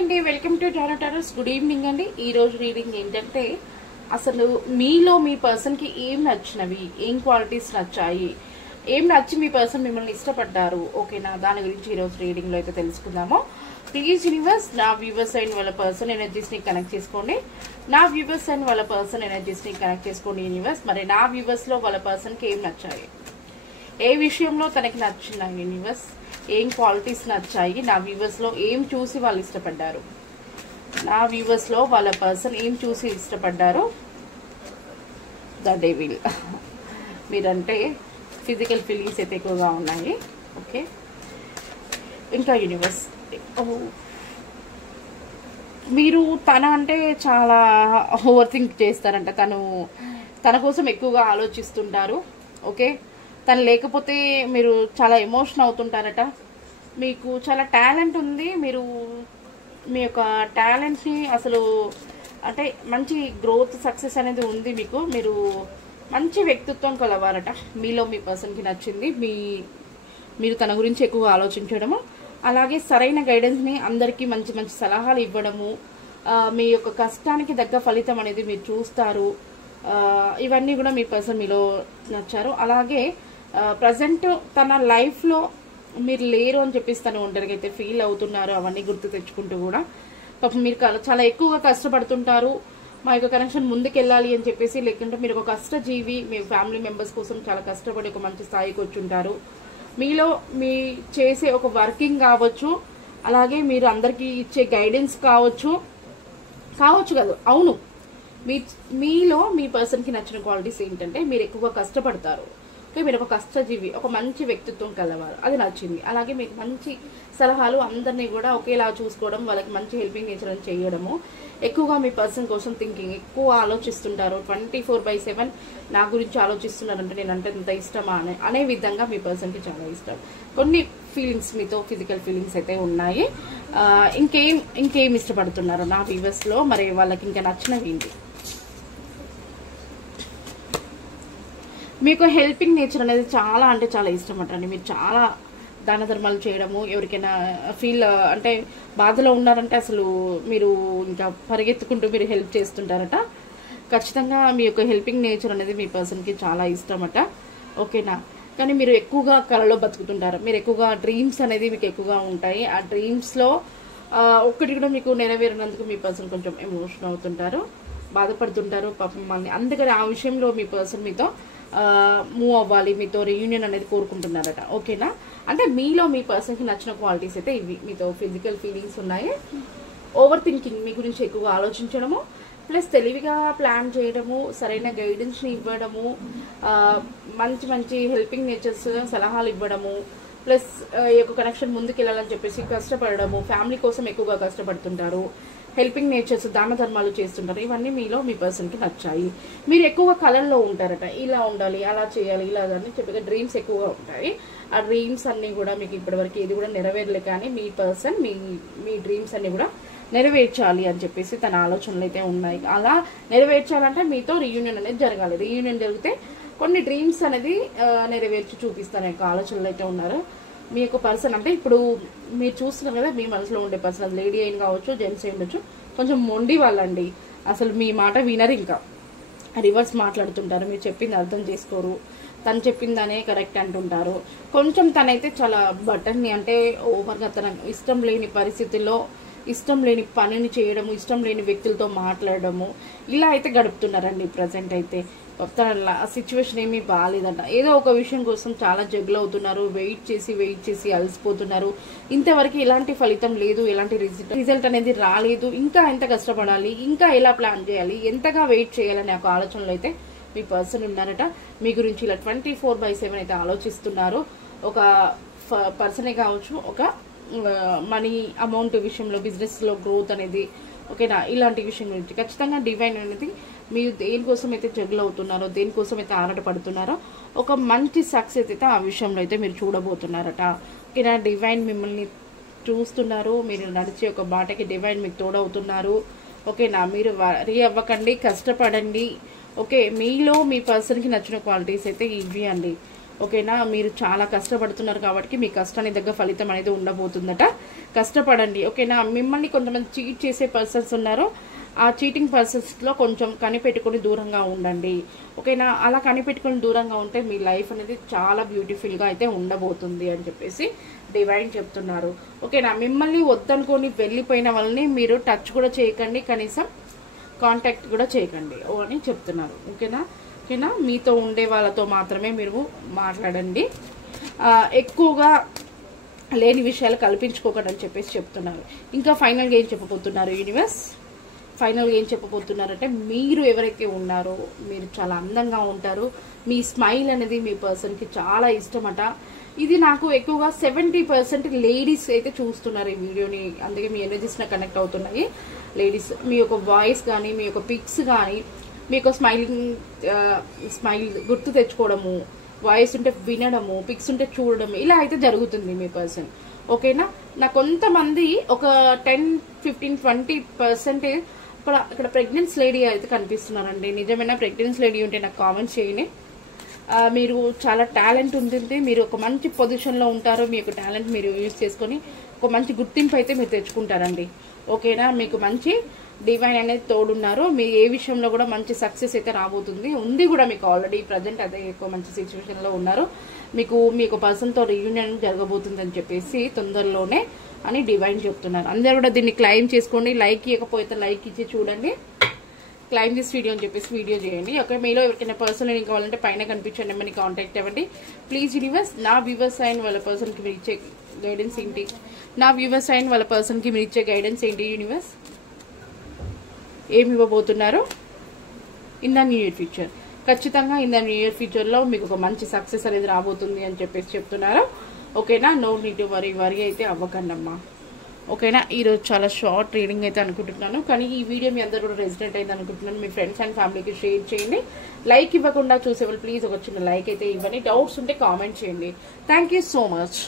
అండి, welcome to Jaanu Taurus. Good evening అండి. ఈ రోజు రీడింగ్ ఏంటంటే అసలు మీలో మీ పర్సన్ కి ఏం నచ్చినవి, ఏం క్వాలిటీస్ నచ్చాయి, ఏం నచ్చి మీ పర్సన్ మిమ్మల్ని ఇష్టపడ్డారు, ఓకేనా? దాని గురించి ఈ రోజు రీడింగ్ లో అయితే తెలుసుకుందాము. ప్లీజ్ యూనివర్స్, నా వ్యూవర్స్ అండ్ వాళ్ళ పర్సన్ ఎనర్జీస్ ని కనెక్ట్ చేసుకోండి. నా వ్యూవర్స్ అండ్ వాళ్ళ పర్సన్ ఎనర్జీస్ ని కనెక్ట్ చేసుకోండి యూనివర్స్. మరి నా వ్యూవర్స్ లో వాళ్ళ పర్సన్ కి ఏం నచ్చాయి, ఏ విషయంలో తనకి నచ్చిన యూనివర్స్, ఏం క్వాలిటీస్ నచ్చాయి, నా వ్యూవర్స్ లో ఏం చూసి వాళ్ళు ఇష్టపడ్డారు, నా వ్యూవర్స్ లో వాళ్ళ పర్సన్ ఏం చూసి ఇష్టపడ్డారు. The devil. మీరంటే ఫిజికల్ ఫీలింగ్స్ అయితే ఎక్కువగా ఉన్నాయి. ఓకే, ఇంకా యూనివర్స్, మీరు తన అంటే చాలా ఓవర్ థింక్ చేస్తారంట. తన కోసం ఎక్కువగా ఆలోచిస్తుంటారు. ఓకే, తను లేకపోతే మీరు చాలా ఎమోషన్ అవుతుంటారట. మీకు చాలా టాలెంట్ ఉంది. మీరు మీ యొక్క టాలెంట్ని అసలు అంటే మంచి గ్రోత్ సక్సెస్ అనేది ఉంది మీకు. మీరు మంచి వ్యక్తిత్వం కలవారట. మీలో మీ పర్సన్కి నచ్చింది మీరు తన గురించి ఎక్కువగా ఆలోచించడము, అలాగే సరైన గైడెన్స్ని అందరికీ మంచి మంచి సలహాలు ఇవ్వడము, మీ యొక్క కష్టానికి తగ్గ ఫలితం అనేది మీరు చూస్తారు. ఇవన్నీ కూడా మీ పర్సన్ మీలో నచ్చారు. అలాగే ప్రజెంట్ తన లైఫ్లో మీరు లేరు అని చెప్పేసి తను ఒంటరిగా అయితే ఫీల్ అవుతున్నారు. అవన్నీ గుర్తు తెచ్చుకుంటూ కూడా పాపం మీరు చాలా ఎక్కువగా కష్టపడుతుంటారు. మా యొక్క కనెక్షన్ ముందుకెళ్ళాలి అని చెప్పేసి, లేకుంటే మీరు ఒక కష్టజీవి, మీ ఫ్యామిలీ మెంబర్స్ కోసం చాలా కష్టపడి ఒక మంచి స్థాయికి వచ్చుంటారు. మీలో మీ చేసే ఒక వర్కింగ్ కావచ్చు, అలాగే మీరు అందరికీ ఇచ్చే గైడెన్స్ కావచ్చు కాదు, అవును. మీలో మీ పర్సన్కి నచ్చిన క్వాలిటీస్ ఏంటంటే మీరు ఎక్కువగా కష్టపడతారు. ఓకే, మీరు ఒక కష్టజీవి, ఒక మంచి వ్యక్తిత్వం కలవారు, అది నచ్చింది. అలాగే మీకు మంచి సలహాలు, అందరినీ కూడా ఒకేలా చూసుకోవడం, వాళ్ళకి మంచి హెల్పింగ్ నేచర్ అని చేయడము, ఎక్కువగా మీ పర్సన్ కోసం థింకింగ్, ఎక్కువ ఆలోచిస్తుంటారు. 24/7 నా గురించి ఆలోచిస్తున్నారంటే నేనంటే ఇంత ఇష్టమా అనే విధంగా మీ పర్సన్కి చాలా ఇష్టం. కొన్ని ఫీలింగ్స్ మీతో ఫిజికల్ ఫీలింగ్స్ అయితే ఉన్నాయి. ఇంకేం ఇష్టపడుతున్నారు నా వ్యూవర్స్లో, మరి వాళ్ళకి ఇంకా నచ్చినవి ఏంటి? మీకు హెల్పింగ్ నేచర్ అనేది చాలా అంటే చాలా ఇష్టం అంటండి. మీరు చాలా దాన ధర్మాలు చేయడము, ఎవరికైనా అంటే బాధలో ఉన్నారంటే అసలు మీరు ఇంకా పరిగెత్తుకుంటూ మీరు హెల్ప్ చేస్తుంటారట. ఖచ్చితంగా మీ యొక్క హెల్పింగ్ నేచర్ అనేది మీ పర్సన్కి చాలా ఇష్టమట. ఓకేనా? కానీ మీరు ఎక్కువగా కళలో బతుకుతుంటారు. మీరు ఎక్కువగా డ్రీమ్స్ అనేది మీకు ఎక్కువగా ఉంటాయి. ఆ డ్రీమ్స్లో ఒక్కటి కూడా మీకు నెరవేరినందుకు మీ పర్సన్ కొంచెం ఎమోషన్ అవుతుంటారు, బాధపడుతుంటారు పాపం మిమ్మల్ని. అందుకని ఆ విషయంలో మీ పర్సన్ మీతో మూవ్ అవ్వాలి, మీతో రీయూనియన్ అనేది కోరుకుంటున్నారట. ఓకేనా? అంటే మీలో మీ పర్సన్కి నచ్చిన క్వాలిటీస్ అయితే ఇవి. మీతో ఫిజికల్ ఫీలింగ్స్ ఉన్నాయి, ఓవర్ థింకింగ్, మీ గురించి ఎక్కువగా ఆలోచించడము, ప్లస్ తెలివిగా ప్లాన్ చేయడము, సరైన గైడెన్స్ని ఇవ్వడము, మంచి మంచి హెల్పింగ్ నేచర్స్ సలహాలు ఇవ్వడము, ప్లస్ ఈ యొక్క కనెక్షన్ ముందుకు వెళ్ళాలని చెప్పేసి కష్టపడము, ఫ్యామిలీ కోసం ఎక్కువగా కష్టపడుతుంటారు, హెల్పింగ్ నేచర్స్, దాన ధర్మాలు చేస్తుంటారు. ఇవన్నీ మీలో మీ పర్సన్కి నచ్చాయి. మీరు ఎక్కువగా కళల్లో ఉంటారట. ఇలా ఉండాలి, అలా చేయాలి, ఇలా అని చెప్పి డ్రీమ్స్ ఎక్కువగా ఉంటాయి. ఆ డ్రీమ్స్ అన్ని కూడా మీకు ఇప్పటివరకు ఏది కూడా నెరవేరలే, కానీ మీ పర్సన్ మీ డ్రీమ్స్ అన్ని కూడా నెరవేర్చాలి అని చెప్పేసి తన ఆలోచనలు అయితే ఉన్నాయి. అలా నెరవేర్చాలంటే మీతో రీయూనియన్ అనేది జరగాలి. రీయూనియన్ జరిగితే కొన్ని డ్రీమ్స్ అనేది నెరవేర్చి చూపిస్తాను యొక్క ఆలోచనలు అయితే ఉన్నారు. మీ యొక్క పర్సన్ అంటే ఇప్పుడు మీరు చూస్తున్నారు కదా, మీ మనసులో ఉండే పర్సన్, అది లేడీ అయిన కావచ్చు, జెంట్స్ అయి ఉండొచ్చు, కొంచెం మొండి వాళ్ళండి. అసలు మీ మాట వినరు, ఇంకా రివర్స్ మాట్లాడుతుంటారు, మీరు చెప్పింది అర్థం చేసుకోరు, తను చెప్పిందనే కరెక్ట్ అంటుంటారు. కొంచెం తనైతే చాలా బటన్ని అంటే ఓవర్గా తన ఇష్టం లేని పరిస్థితుల్లో ఇష్టం లేని పనిని చేయడము, ఇష్టం లేని వ్యక్తులతో మాట్లాడడము, ఇలా అయితే గడుపుతున్నారండి ప్రజెంట్ అయితే. తన సిచ్యువేషన్ ఏమీ బాగాలేదంట. ఏదో ఒక విషయం కోసం చాలా జగ్గులు అవుతున్నారు, వెయిట్ చేసి అలసిపోతున్నారు. ఇంతవరకు ఎలాంటి ఫలితం లేదు, ఎలాంటి రిజల్ట్ అనేది రాలేదు. ఇంకా ఎంత కష్టపడాలి, ఇంకా ఎలా ప్లాన్ చేయాలి, ఎంతగా వెయిట్ చేయాలనే ఒక ఆలోచనలో అయితే మీ పర్సన్ ఉన్నారట. మీ గురించి ఇలా 24/7 అయితే ఆలోచిస్తున్నారు. ఒక పర్సనే కావచ్చు, ఒక మనీ అమౌంట్ విషయంలో, బిజినెస్లో గ్రోత్ అనేది, ఓకేనా, ఇలాంటి విషయం గురించి ఖచ్చితంగా డివైన్ అనేది మీరు దేనికోసం అయితే జగ్గులు అవుతున్నారో, దేనికోసం అయితే ఆరాటపడుతున్నారో, ఒక మంచి సక్సెస్ అయితే ఆ విషయంలో అయితే మీరు చూడబోతున్నారట. ఓకేనా? డివైన్ మిమ్మల్ని చూస్తున్నారు, మీరు నడిచే ఒక బాటకి డివైన్ మీకు తోడవుతున్నారు. ఓకేనా? మీరు వరీ అవ్వకండి, కష్టపడండి. ఓకే, మీలో మీ పర్సన్కి నచ్చిన క్వాలిటీస్ అయితే ఇవి అండి. ఓకేనా. మీరు చాలా కష్టపడుతున్నారు కాబట్టి మీ కష్టానికి దగ్గర ఫలితం అనేది ఉండబోతుందట. కష్టపడండి ఓకేనా. మిమ్మల్ని కొంతమంది చీట్ చేసే పర్సన్స్ ఉన్నారు, ఆ చీటింగ్ పర్సన్స్లో కొంచెం కనిపెట్టుకుని దూరంగా ఉండండి ఓకేనా. అలా కనిపెట్టుకుని దూరంగా ఉంటే మీ లైఫ్ అనేది చాలా బ్యూటిఫుల్గా అయితే ఉండబోతుంది అని చెప్పేసి డివైన్ చెప్తున్నారు ఓకేనా. మిమ్మల్ని వద్దనుకొని వెళ్ళిపోయిన వాళ్ళని మీరు టచ్ కూడా చేయకండి, కనీసం కాంటాక్ట్ కూడా చేయకండి అని చెప్తున్నారు ఓకేనా. ఓకేనా, మీతో ఉండే వాళ్ళతో మాత్రమే మీరు మాట్లాడండి, ఎక్కువగా లేని విషయాలు కల్పించుకోకండి అని చెప్పేసి చెప్తున్నారు. ఇంకా ఫైనల్గా ఏం చెప్పబోతున్నారు యూనివర్స్? ఫైనల్గా ఏం చెప్పబోతున్నారంటే, మీరు ఎవరైతే ఉన్నారో మీరు చాలా అందంగా ఉంటారు, మీ స్మైల్ అనేది మీ పర్సన్కి చాలా ఇష్టమట. ఇది నాకు ఎక్కువగా 70% లేడీస్ అయితే చూస్తున్నారు ఈ వీడియోని, అందుకే మీ ఎనర్జీస్ నాకు కనెక్ట్ అవుతున్నాయి. లేడీస్ మీ యొక్క వాయిస్ కానీ, మీ యొక్క పిక్స్ కానీ, మీ యొక్క స్మైల్ గుర్తు తెచ్చుకోవడము, వాయిస్ ఉంటే వినడము, పిక్స్ ఉంటే చూడడము, ఇలా అయితే జరుగుతుంది మీ పర్సన్ ఓకేనా. నా కొంతమంది ఒక 10, 15, 20% ఇక్కడ ప్రెగ్నెన్స్ లేడీ అయితే కనిపిస్తున్నారండి. నిజమైన ప్రెగ్నెన్స్ లేడీ ఉంటే నాకు కామెంట్ చేయండి. మీరు చాలా టాలెంట్ ఉంటుంది, మీరు ఒక మంచి పొజిషన్లో ఉంటారు, మీ యొక్క టాలెంట్ మీరు యూజ్ చేసుకొని ఒక మంచి గుర్తింపు అయితే మీరు తెచ్చుకుంటారండి ఓకేనా. మీకు మంచి డివైన్ అనేది తోడున్నారు, మీ ఏ విషయంలో కూడా మంచి సక్సెస్ అయితే రాబోతుంది, ఉంది కూడా మీకు ఆల్రెడీ ప్రజెంట్ అదే ఎక్కువ మంచి సిచ్యువేషన్లో ఉన్నారు. మీకు మీ యొక్క పర్సన్తో రీయూనియన్ జరగబోతుంది అని చెప్పేసి తొందరలోనే అని డివైన్ చెప్తున్నారు. అందరూ కూడా దీన్ని క్లైమ్ చేసుకోండి, లైక్ ఇవ్వకపోతే లైక్ ఇచ్చి చూడండి, క్లైమ్ దిస్ వీడియో అని చెప్పేసి వీడియో చేయండి ఓకే. మీలో ఎవరికైనా పర్సనల్ లింక్ కావాలంటే పైన కనిపించే నెంబర్ని కాంటాక్ట్ అవ్వండి ప్లీజ్ యూనివర్స్. నా వ్యూవర్స్ అయిన వాళ్ళ పర్సన్కి మీరు ఇచ్చే గైడెన్స్ ఏంటి? నా వ్యూవర్స్ అయిన వాళ్ళ పర్సన్కి మీరు ఇచ్చే గైడెన్స్ ఏంటి యూనివర్స్? ఏమి ఇవ్వబోతున్నారు in the new year future? ఖచ్చితంగా ఇన్ ద న్యూ ఇయర్ ఫ్యూచర్లో మీకు ఒక మంచి సక్సెస్ అనేది రాబోతుంది అని చెప్పేసి చెప్తున్నారు ఓకేనా. నో నీడ్ టు వరీ అయితే అవ్వకండి అమ్మా ఓకేనా. ఈరోజు చాలా షార్ట్ రీడింగ్ అయితే అనుకుంటున్నాను, కానీ ఈ వీడియో మీ అందరూ కూడా రెసిడెంట్ అయింది అనుకుంటున్నాను. మీ ఫ్రెండ్స్ అండ్ ఫ్యామిలీకి షేర్ చేయండి. లైక్ ఇవ్వకుండా చూసేవాళ్ళు ప్లీజ్ ఒక చిన్న లైక్ అయితే ఇవ్వండి. డౌట్స్ ఉంటే కామెంట్ చేయండి. Thank you so much.